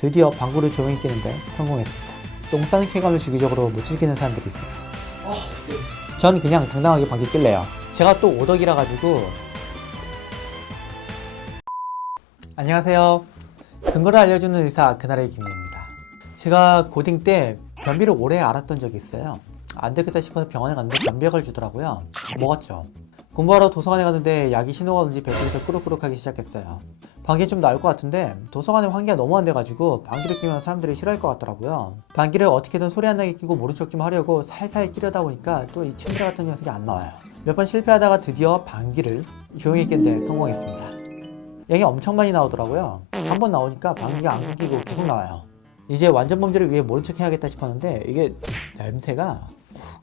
드디어 방구를 조용히 끼는데 성공했습니다. 똥 싸는 쾌감을 주기적으로 못 즐기는 사람들이 있어요. 전 그냥 당당하게 방귀 낄래요. 제가 또 오덕이라 가지고. 안녕하세요. 근거를 알려주는 의사 그날의 김입니다. 제가 고딩 때 변비를 오래 앓았던 적이 있어요. 안 되겠다 싶어서 병원에 갔는데 변비약을 주더라고요. 먹었죠. 공부하러 도서관에 갔는데 약이 신호가 오는지 뱃속에서 꾸룩꾸룩하기 시작했어요. 방귀는 좀 나을 것 같은데 도서관에 환기가 너무 안 돼가지고 방귀를 끼면 사람들이 싫어할 것 같더라고요. 방귀를 어떻게든 소리 안 나게 끼고 모른 척 좀 하려고 살살 끼려다 보니까 또 이 침대 같은 녀석이 안 나와요. 몇 번 실패하다가 드디어 방귀를 조용히 끼는데 성공했습니다. 양이 엄청 많이 나오더라고요. 한 번 나오니까 방귀가 안 끊기고 계속 나와요. 이제 완전 범죄를 위해 모른 척 해야겠다 싶었는데 이게 냄새가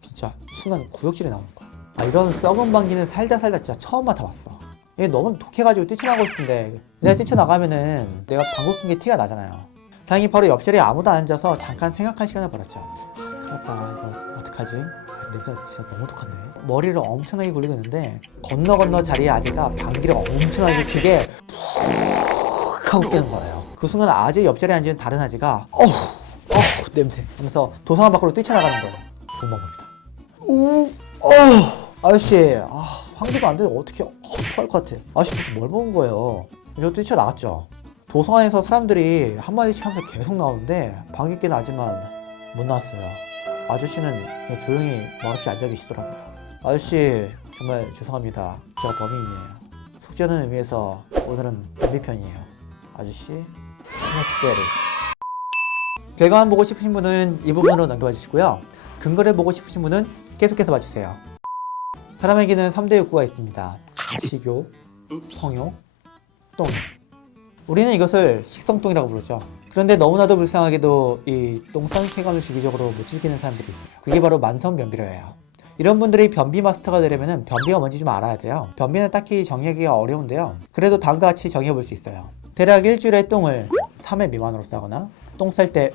진짜 순간 구역질이 나오는 거야. 이런 썩은 방귀는 살다 진짜 처음 맡아봤어. 이게 너무 독해가지고 뛰쳐나가고 싶은데 내가 뛰쳐나가면은 내가 방귀 낀 게 티가 나잖아요. 다행히 바로 옆자리에 아무도 안 앉아서 잠깐 생각할 시간을 벌었죠. 큰일 났다, 이거 어떡하지? 냄새가 진짜 너무 독한데. 머리를 엄청나게 굴리고 있는데 건너 자리에 아재가 방귀를 엄청나게 크게 푹 하고 끼는 거예요. 그 순간 아재 옆자리에 앉은 다른 아재가 어우 냄새 하면서 도서관 밖으로 뛰쳐나가는 거예요. 좋은 방법이다. 아저씨, 환기도 안 되는데 어떻게 토할 것 같아. 아저씨 도대체 뭘 먹은 거예요? 저 뛰쳐나갔죠. 도서관에서 사람들이 한마디씩 하면서 계속 나오는데 방귀 낀 아줌마는 못 나왔어요. 아저씨는 조용히 말없이 앉아 계시더라고요. 아저씨 정말 죄송합니다. 제가 범인이에요. 속죄하는 의미에서 오늘은 변비편이에요. 아저씨 하나씩대를. 결과만 보고 싶으신 분은 이 부분으로 넘겨봐 주시고요. 근거를 보고 싶으신 분은 계속해서 봐주세요. 사람에게는 3대 욕구가 있습니다. 식욕, 성욕, 똥. 우리는 이것을 식성똥이라고 부르죠. 그런데 너무나도 불쌍하게도 이 똥 싸는 쾌감을 주기적으로 못 즐기는 사람들이 있어요. 그게 바로 만성변비료예요. 이런 분들이 변비 마스터가 되려면 변비가 뭔지 좀 알아야 돼요. 변비는 딱히 정의하기가 어려운데요. 그래도 다음과 같이 정의해 볼 수 있어요. 대략 일주일에 똥을 3회 미만으로 싸거나, 똥 쌀 때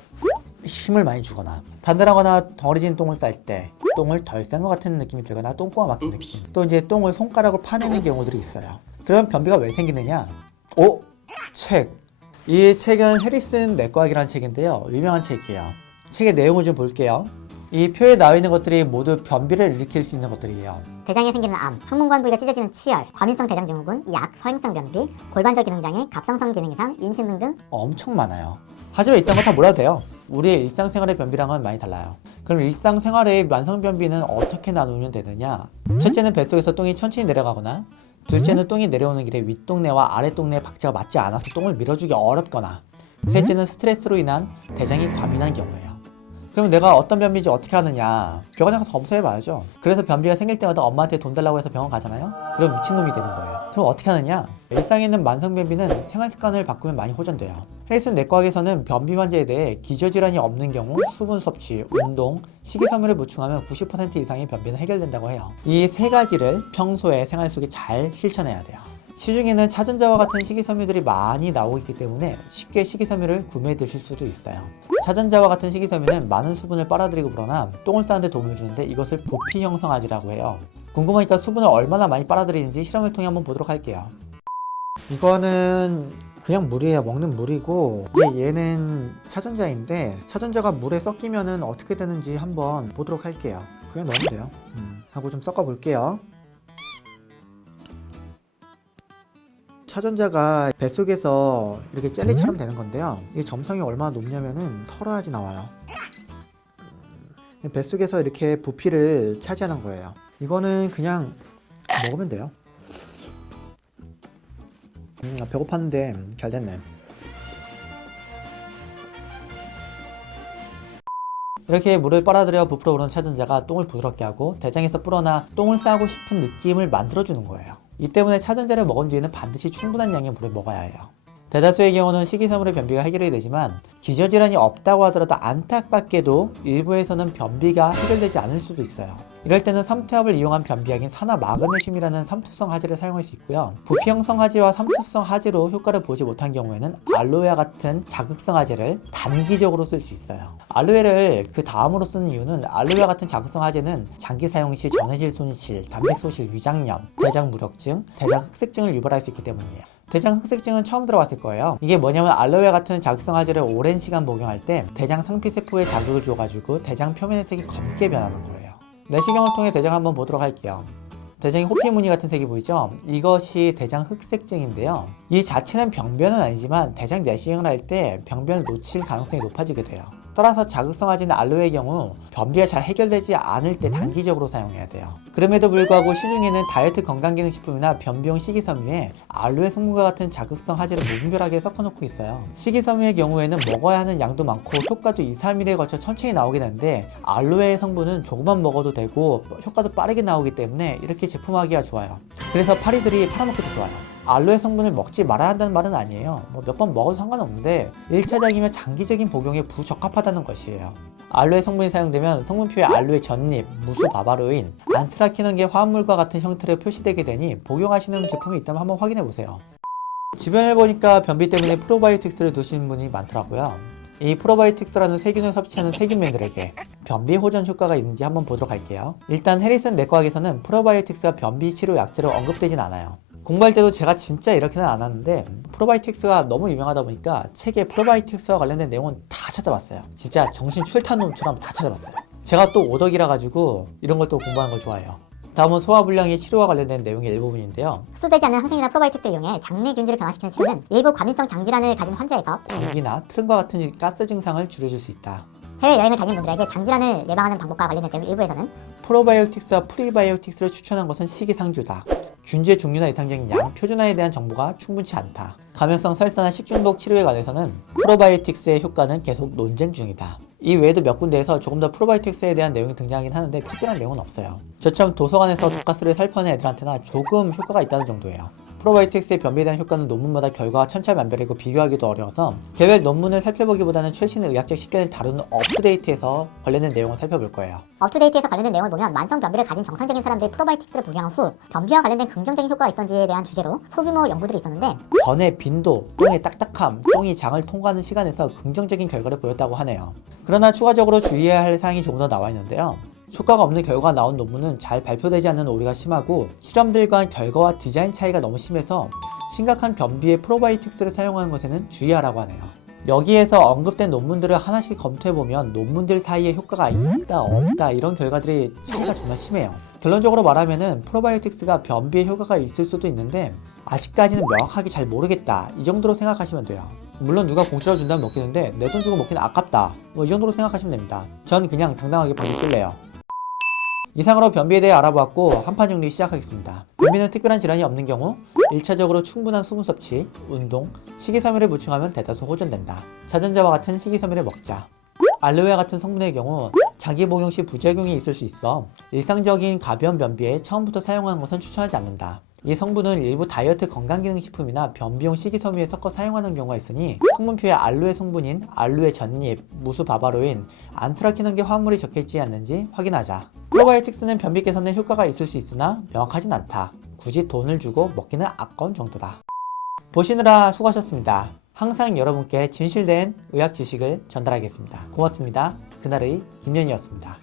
힘을 많이 주거나, 단단하거나 덩어리진 똥을 쌀 때 똥을 덜 싼 것 같은 느낌이 들거나 똥꼬가 막힌 느낌, 또 이제 똥을 손가락으로 파내는 경우들이 있어요. 그러면 변비가 왜 생기느냐? 책. 이 책은 해리슨 내과학이라는 책인데요. 유명한 책이에요. 책의 내용을 좀 볼게요. 이 표에 나와 있는 것들이 모두 변비를 일으킬 수 있는 것들이에요. 대장에 생기는 암, 항문관 부위가 찢어지는 치열, 과민성 대장증후군, 약, 서행성 변비, 골반절 기능장애, 갑상선 기능 이상, 임신 등등 엄청 많아요. 하지만 이딴 거 다 몰라도 돼요. 우리의 일상생활의 변비랑은 많이 달라요. 그럼 일상생활의 만성변비는 어떻게 나누면 되느냐? 첫째는 뱃속에서 똥이 천천히 내려가거나, 둘째는 똥이 내려오는 길에 윗동네와 아랫동네의 박자가 맞지 않아서 똥을 밀어주기 어렵거나, 셋째는 스트레스로 인한 대장이 과민한 경우예요. 그럼 내가 어떤 변비인지 어떻게 하느냐? 병원에 가서 검사해봐야죠. 그래서 변비가 생길 때마다 엄마한테 돈 달라고 해서 병원 가잖아요? 그럼 미친놈이 되는 거예요. 그럼 어떻게 하느냐? 일상에 있는 만성변비는 생활습관을 바꾸면 많이 호전돼요. 해리슨 내과학에서는 변비 환자에 대해 기저질환이 없는 경우 수분 섭취, 운동, 식이섬유를 보충하면 90% 이상의 변비는 해결된다고 해요. 이 세 가지를 평소에 생활 속에 잘 실천해야 돼요. 시중에는 차전자와 같은 식이섬유들이 많이 나오고 있기 때문에 쉽게 식이섬유를 구매해 드실 수도 있어요. 차전자와 같은 식이섬유는 많은 수분을 빨아들이고 불어나 똥을 싸는 데 도움을 주는데 이것을 부피 형성아지라고 해요. 궁금하니까 수분을 얼마나 많이 빨아들이는지 실험을 통해 한번 보도록 할게요. 이거는 그냥 물이에요. 먹는 물이고, 이제 얘는 차전자인데 차전자가 물에 섞이면은 어떻게 되는지 한번 보도록 할게요. 그냥 넣으면 돼요. 하고 좀 섞어 볼게요. 차전자가 뱃속에서 이렇게 젤리처럼 되는 건데요. 이게 점성이 얼마나 높냐면은 털어야지 나와요. 뱃속에서 이렇게 부피를 차지하는 거예요. 이거는 그냥 먹으면 돼요. 배고팠는데 잘 됐네. 이렇게 물을 빨아들여 부풀어 오르는 차전자가 똥을 부드럽게 하고 대장에서 불어나 똥을 싸고 싶은 느낌을 만들어주는 거예요. 이 때문에 차전자를 먹은 뒤에는 반드시 충분한 양의 물을 먹어야 해요. 대다수의 경우는 식이섬유로 변비가 해결이 되지만 기저질환이 없다고 하더라도 안타깝게도 일부에서는 변비가 해결되지 않을 수도 있어요. 이럴 때는 삼투압을 이용한 변비약인 산화 마그네슘이라는 삼투성 하지를 사용할 수 있고요. 부피 형성 하지와 삼투성 하지로 효과를 보지 못한 경우에는 알로에와 같은 자극성 하지를 단기적으로 쓸 수 있어요. 알로에를 그 다음으로 쓰는 이유는 알로에와 같은 자극성 하지는 장기 사용 시 전해질 손실, 단백 소실, 위장염, 대장 무력증, 대장 흑색증을 유발할 수 있기 때문이에요. 대장 흑색증은 처음 들어봤을 거예요. 이게 뭐냐면 알로에 같은 자극성 화제를 오랜 시간 복용할 때 대장 상피세포에 자극을 줘가지고 대장 표면의 색이 검게 변하는 거예요. 내시경을 통해 대장을 한번 보도록 할게요. 대장에 호피 무늬 같은 색이 보이죠? 이것이 대장 흑색증인데요. 이 자체는 병변은 아니지만 대장 내시경을 할 때 병변을 놓칠 가능성이 높아지게 돼요. 따라서 자극성 화제나 알로에의 경우 변비가 잘 해결되지 않을 때 단기적으로 사용해야 돼요. 그럼에도 불구하고 시중에는 다이어트 건강기능식품이나 변비용 식이섬유에 알로에 성분과 같은 자극성 화제를 무분별하게 섞어놓고 있어요. 식이섬유의 경우에는 먹어야 하는 양도 많고 효과도 2, 3일에 걸쳐 천천히 나오긴 하는데 알로에의 성분은 조금만 먹어도 되고 효과도 빠르게 나오기 때문에 이렇게 제품화하기가 좋아요. 그래서 파리들이 팔아먹기도 좋아요. 알로에 성분을 먹지 말아야 한다는 말은 아니에요. 몇 번 먹어도 상관없는데 1차적이면 장기적인 복용에 부적합하다는 것이에요. 알로에 성분이 사용되면 성분표에 알로에 전잎, 무수 바바로인, 안트라키논계 화합물과 같은 형태로 표시되게 되니 복용하시는 제품이 있다면 한번 확인해 보세요. 주변을 보니까 변비 때문에 프로바이오틱스를 드시는 분이 많더라고요. 이 프로바이오틱스라는 세균을 섭취하는 세균맨들에게 변비 호전 효과가 있는지 한번 보도록 할게요. 일단 해리슨 내과학에서는 프로바이오틱스가 변비 치료 약제로 언급되진 않아요. 공부할 때도 제가 진짜 이렇게는 안 하는데 프로바이오틱스가 너무 유명하다 보니까 책에 프로바이오틱스와 관련된 내용은 다 찾아봤어요. 진짜 정신 출탄 놈처럼 다 찾아봤어요. 제가 또 오덕이라 가지고 이런 걸 또 공부하는 걸 좋아해요. 다음은 소화불량의 치료와 관련된 내용의 일부분인데요. 흡수되지 않는 항생이나 프로바이오틱스를 이용해 장내 균질을 변화시키는 치료는 일부 과민성 장질환을 가진 환자에서 감기나 트름과 같은 가스 증상을 줄여줄 수 있다. 해외여행을 다니는 분들에게 장질환을 예방하는 방법과 관련된 내용 일부에서는 프로바이오틱스와 프리바이오틱스를 추천한 것은 시기상조다. 균제 종류나 이상적인 양, 표준화에 대한 정보가 충분치 않다. 감염성 설사나 식중독 치료에 관해서는 프로바이오틱스의 효과는 계속 논쟁 중이다. 이 외에도 몇 군데에서 조금 더 프로바이오틱스에 대한 내용이 등장하긴 하는데 특별한 내용은 없어요. 저처럼 도서관에서 독가스를 살펴낸 애들한테나 조금 효과가 있다는 정도예요. 프로바이오틱스의 변비에 대한 효과는 논문마다 결과가 천차만별이고 비교하기도 어려워서 개별 논문을 살펴보기보다는 최신 의학적 시기를 다루는 업투데이트에서 관련된 내용을 살펴볼 거예요. 업투데이트에서 관련된 내용을 보면 만성 변비를 가진 정상적인 사람들이 프로바이오틱스를 복용한 후 변비와 관련된 긍정적인 효과가 있었는지에 대한 주제로 소규모 연구들이 있었는데 변의 빈도, 똥의 딱딱함, 똥이 장을 통과하는 시간에서 긍정적인 결과를 보였다고 하네요. 그러나 추가적으로 주의해야 할 사항이 조금 더 나와 있는데요. 효과가 없는 결과가 나온 논문은 잘 발표되지 않는 오류가 심하고 실험들과 결과와 디자인 차이가 너무 심해서 심각한 변비에 프로바이오틱스를 사용하는 것에는 주의하라고 하네요. 여기에서 언급된 논문들을 하나씩 검토해보면 논문들 사이에 효과가 있다 없다 이런 결과들이 차이가 정말 심해요. 결론적으로 말하면은 프로바이오틱스가 변비에 효과가 있을 수도 있는데 아직까지는 명확하게 잘 모르겠다 이 정도로 생각하시면 돼요. 물론 누가 공짜로 준다면 먹겠는데 내 돈 주고 먹기는 아깝다 이 정도로 생각하시면 됩니다. 전 그냥 당당하게 버리 끌래요. 이상으로 변비에 대해 알아보았고 한판 정리 시작하겠습니다. 변비는 특별한 질환이 없는 경우 1차적으로 충분한 수분 섭취, 운동, 식이섬유를 보충하면 대다수 호전된다. 자전자와 같은 식이섬유를 먹자. 알로에 같은 성분의 경우 장기 복용 시 부작용이 있을 수 있어 일상적인 가벼운 변비에 처음부터 사용하는 것은 추천하지 않는다. 이 성분은 일부 다이어트 건강기능식품이나 변비용 식이섬유에 섞어 사용하는 경우가 있으니 성분표에 알로에 성분인 알로에 전잎, 무수 바바로인, 안트라키논계 화합물이 적혀있지 않는지 확인하자. 프로바이오틱스는 변비 개선에 효과가 있을 수 있으나 명확하진 않다. 굳이 돈을 주고 먹기는 아까운 정도다. 보시느라 수고하셨습니다. 항상 여러분께 진실된 의학 지식을 전달하겠습니다. 고맙습니다. 그날의 김연이었습니다.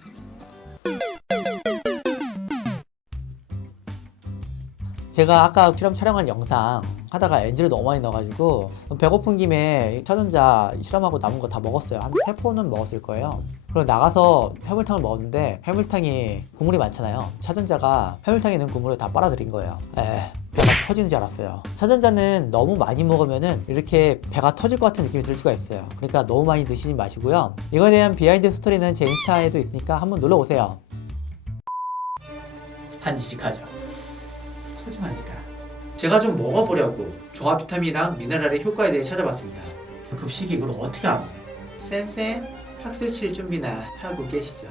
제가 아까 실험 촬영한 영상 하다가 NG를 너무 많이 넣어가지고 배고픈 김에 차전자 실험하고 남은 거 다 먹었어요. 한 3포는 먹었을 거예요. 그리고 나가서 해물탕을 먹었는데 해물탕이 국물이 많잖아요. 차전자가 해물탕에 있는 국물을 다 빨아들인 거예요. 배가 터지는 줄 알았어요. 차전자는 너무 많이 먹으면은 이렇게 배가 터질 것 같은 느낌이 들 수가 있어요. 그러니까 너무 많이 드시지 마시고요. 이거에 대한 비하인드 스토리는 제 인스타에도 있으니까 한번 놀러 오세요. 한지씩 하죠. 소중하니까. 제가 좀 먹어보려고 종합 비타민이랑 미네랄의 효과에 대해 찾아봤습니다. 급식이 이걸 어떻게 알아? 쌤 학술 칠 준비나 하고 계시죠?